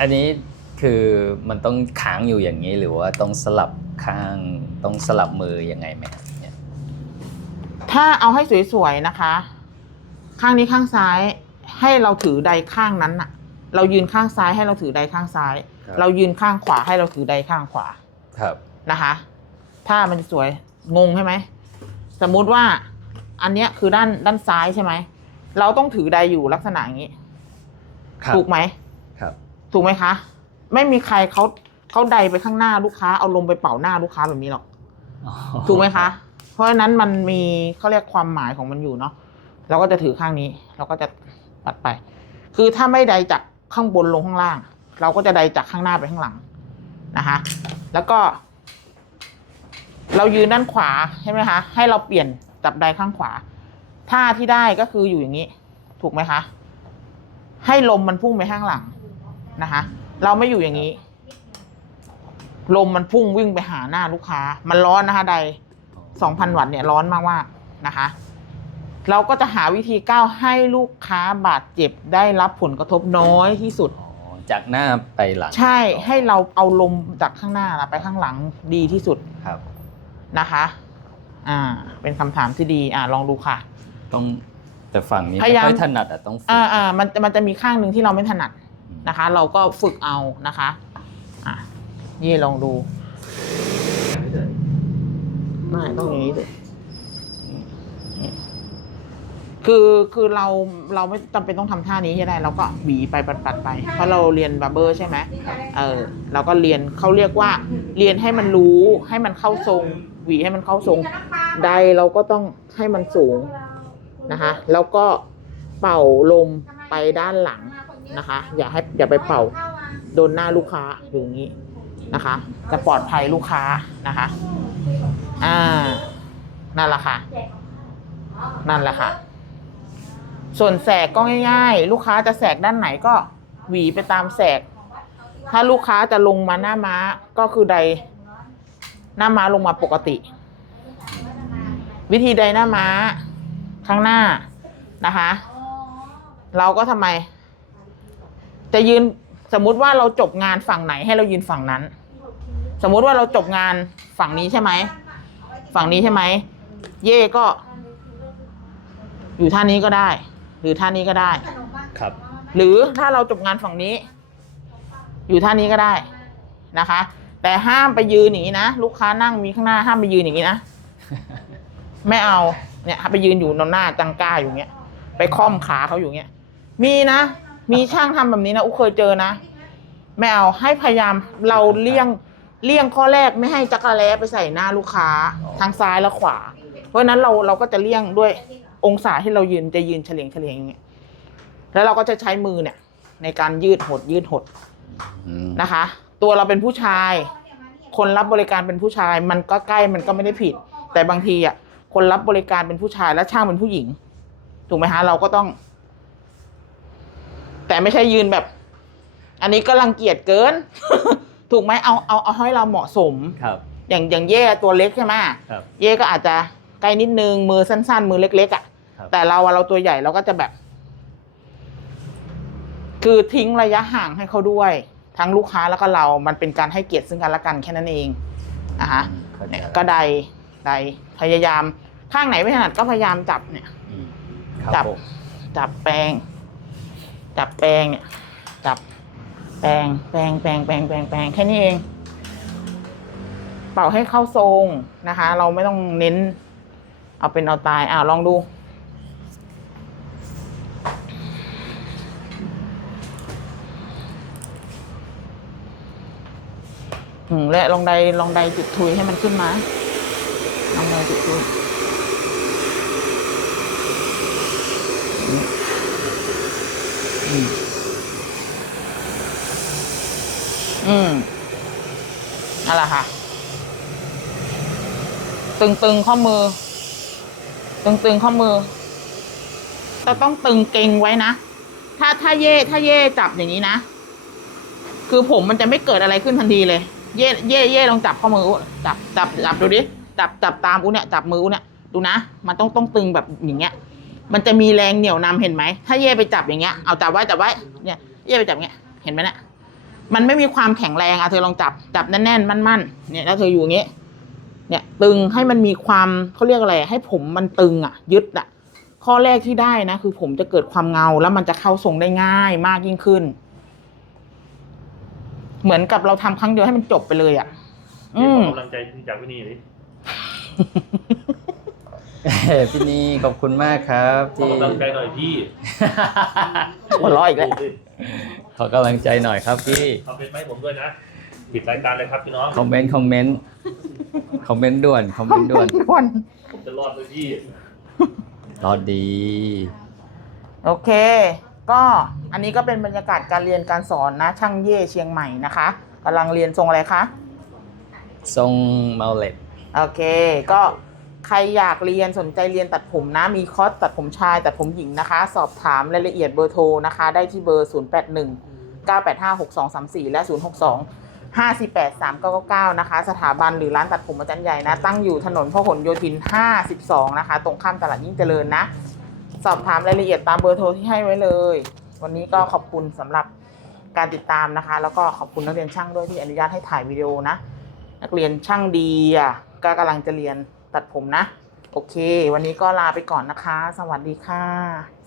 อันนี้คือมันต้องค้างอยู่อย่างนี้หรือว่าต้องสลับข้างต้องสลับมือยังไงไหมครับเนี่ยถ้าเอาให้สวยๆนะคะ ข้างนี้ข้างซ้ายให้เราถือใดข้างนั้นน่ะเรายืนข้างซ้ายให้เราถือใดข้างซ้าย เรายืนข้างขวาให้เราถือใดข้างขวาครับนะคะถ้ามันจะสวยงงใช่ไหมสมมุติว่าอันเนี้ยคือด้านด้านซ้ายใช่ไหมเราต้องถือใดอยู่ลักษณะอย่างนี้ครับถูกไหมครับ ถูกไหมคะ ไม่มีใครเขาเขาใดไปข้างหน้าลูกค้าเอาลมไปเป่าหน้าลูกค้าแบบนี้หรอกอ๋อถูกไหมคะ เพราะฉะนั้นมันมีเขาเรียกความหมายของมันอยู่เนาะเราก็จะถือข้างนี้ เราก็จะปัดไป คือถ้าไม่ใดจากข้างบนลงข้างล่าง เราก็จะใดจากข้างหน้าไปข้างหลังนะคะแล้วก็ เรายืนด้านขวาใช่ไหมคะ ให้เราเปลี่ยนจับใดข้างขวาท่าที่ได้ก็คืออยู่อย่างนี้ ถูกไหมคะ ให้ลมมันพุ่งไปข้างหลัง นะคะ เราไม่อยู่อย่างนี้ ลมมันพุ่งวิ่งไปหาหน้าลูกค้า มันร้อนนะคะ ใด2,000วัตต์เนี่ยร้อนมากๆนะคะ เราก็จะหาวิธีก้าวให้ลูกค้าบาดเจ็บได้รับผลกระทบน้อยที่สุดอ๋อจากหน้าไปหลัง ใช่ให้เราเอาลมจากข้างหน้าไปข้างหลังดีที่สุดครับนะคะ อ่า เป็นคำถามที่ดี อ่าลองดูค่ะ ต้องแต่ฝั่งนี้พไม่ยายามค่อยถนัดอะต้องฝึกอ่าอ่ามันมันจะมีข้างหนึ่งที่เราไม่ถนัดอืม นะคะ เราก็ฝึกเอานะคะอะยี่ลองดูไม่ต้องอย่างนี้สินี่คือคือเราเราไม่จำเป็นต้องทำท่านี้ก็ได้ เราก็หวีไปปัดปัดๆไป เพราะเราเรียนบาร์เบอร์ใช่ไหมเออเราก็เรียนเขาเรียกว่า เรียนให้มันรู้ให้มันเข้าทรง หวีให้มันเข้าทรงใดเราก็ต้องให้มันสูงนะคะ แล้วก็เป่าลมไปด้านหลัง นะคะ อย่าให้อย่าไปเป่าโดนหน้าลูกค้าอย่างนี้นะคะ จะปลอดภัยลูกค้านะคะ อ่า นั่นแหละค่ะ นั่นแหละค่ะ ส่วนแสกก็ง่าย ๆ ลูกค้าจะแสกด้านไหนก็หวีไปตามแสก ถ้าลูกค้าจะลงมาหน้าม้าก็คือใด หน้าม้าลงมาปกติ วิธีใดหน้าม้าข้างหน้านะคะ เราก็ทำไม จะยืนสมมุติว่าเราจบงานฝั่งไหนให้เรายืนฝั่งนั้น สมมุติว่าเราจบงานฝั่งนี้ใช่ไหมฝั่งนี้ใช่ไหมเย่ก็ อยู่ท่านี้ก็ได้ หรือท่านี้ก็ได้ ครับ หรือถ้าเราจบงานฝั่งนี้ อยู่ท่านี้ก็ได้นะคะ แต่ห้ามไปยืนอย่างนี้นะลูกค้านั่งมีข้างหน้าห้ามไปยืนอย่างนี้นะไม่เอาเนี่ยไปยืนอยู่นอนหน้าจังก้าอยู่เงี้ย ไปค่อมขาเขาอยู่เงี้ย มีนะ มีช่างทำแบบนี้นะอุยเคยเจอนะไม่เอาให้พยายามเราเลี่ยงเลี่ยงข้อแรกไม่ให้จักรแล้ไปใส่หน้าลูกค้าทางซ้ายและขวา เพราะฉะนั้นเราเราก็จะเลี่ยงด้วยองศาที่เรายืนจะยืนเฉลียงเฉลียงอย่างเงี้ยแล้วเราก็จะใช้มือเนี่ย ในการยืดหดยืดหดอืมนะคะ ตัวเราเป็นผู้ชาย คนรับบริการเป็นผู้ชาย มันก็ใกล้มันก็ไม่ได้ผิด แต่บางทีอะคนรับบริการเป็นผู้ชายและช่างเป็นผู้หญิง ถูกไหมฮะเราก็ต้อง แต่ไม่ใช่ยืนแบบ อันนี้ก็รังเกียจเกิน ถูกไหมเอาเอาเอาให้เราเหมาะสม ครับ อย่างอย่างเย่ตัวเล็กใช่ไหมครับ เย่ก็อาจจะใกล้นิดนึงมือสั้น ๆ มือเล็ก ๆ อะ ครับ แต่เราอะเราตัวใหญ่เราก็จะแบบ คือทิ้งระยะห่างให้เขาด้วย ทั้งลูกค้าแล้วก็เรา มันเป็นการให้เกียรติซึ่งกันและกันแค่นั้นเองนะคะ อืมเข้าใจเนี่ยแล้วก็ใดใดพยายามข้างไหนไม่ถนัดก็พยายามจับเนี่ย อืมครับจับ ผมจับแปรง จับแปรงเนี่ยจับแปรงแปรงแปรงแปรงแปรงแปรงแค่นี้เอง เป่าให้เข้าทรงนะคะ เราไม่ต้องเน้น เอาเป็นเอาตายอ่าลองดูอืมและลองใดลองใดจุดทุยให้มันขึ้นมา ลองใดจุดทุย อืมอืมนั่นแหละค่ะ ตึงตึงๆข้อมือตึงตึงๆข้อมือเราต้องตึงเกรงไว้นะ ถ้าถ้าเย่ถ้าเย่จับอย่างนี้นะ คือผมมันจะไม่เกิดอะไรขึ้นทันทีเลย เย่เย่เย่ลองจับข้อมือจับจับจับดูดิ จับจับตามอูเนี่ย จับมืออูเนี่ย ดูนะ มันต้องต้องตึงแบบอย่างเงี้ย มันจะมีแรงเหนี่ยวนำเห็นไหม ถ้าเย่ไปจับอย่างเงี้ย เอาจับไว้จับไว้ เนี่ยเย่ไปจับอย่างเงี้ย เห็นไหมเนี่ย มันไม่มีความแข็งแรงอะเธอลองจับ จับแน่นๆ มั่นๆ เนี่ยแล้วเธออยู่อย่างเงี้ย เนี่ยตึงให้มันมีความเขาเรียกอะไร ให้ผมมันตึงอะ ยึดอะ ข้อแรกที่ได้นะ คือผมจะเกิดความเงาแล้วมันจะเข้าทรงได้ง่ายมากยิ่งขึ้น เหมือนกับเราทำครั้งเดียวให้มันจบไปเลยอะ อืนี่ขมอกำลังใจจากพี่นี่ดิ พี่นีขอบคุณมากครับขอที่กำลังใจหน่อยพี่หัวเราะอีกแล้วขอกำลังใจหน่อยครับพี่คอมเมนต์มาให้ผมด้วยนะปิดรายการเลยครับพี่น้องคอมเมนต์คอมเมนต์คอมเมนต์ด่วนคอมเมนต์ด่วนด่วนผมจะรอดเลยพี่รอดี โอเค ก็อันนี้ก็เป็นบรรยากาศการเรียนการสอนนะ ช่างเย่เชียงใหม่นะคะกำลังเรียนทรงอะไรคะ ทรงเมาเล็ต โอเค ก็ ใครอยากเรียนสนใจเรียนตัดผมนะ มีคอร์สตัดผมชาย ตัดผมหญิงนะคะ สอบถามรายละเอียดเบอร์โทรนะคะ ได้ที่เบอร์ 081 985 6234 และ 062 548 3999 นะคะ สถาบันหรือร้านตัดผมอาจารย์ใหญ่นะ ตั้งอยู่ถนนพหลโยธิน 52 นะคะ ตรงข้ามตลาดยิ่งเจริญนะ สอบถามรายละเอียดตามเบอร์โทรที่ให้ไว้เลย วันนี้ก็ขอบคุณสำหรับการติดตามนะคะ แล้วก็ขอบคุณนักเรียนช่างด้วยที่อนุญาตให้ถ่ายวิดีโอนะ นักเรียนช่างดีอะก็กำลังจะเรียน ตัดผมนะ โอเค วันนี้ก็ลาไปก่อนนะคะ สวัสดีค่ะ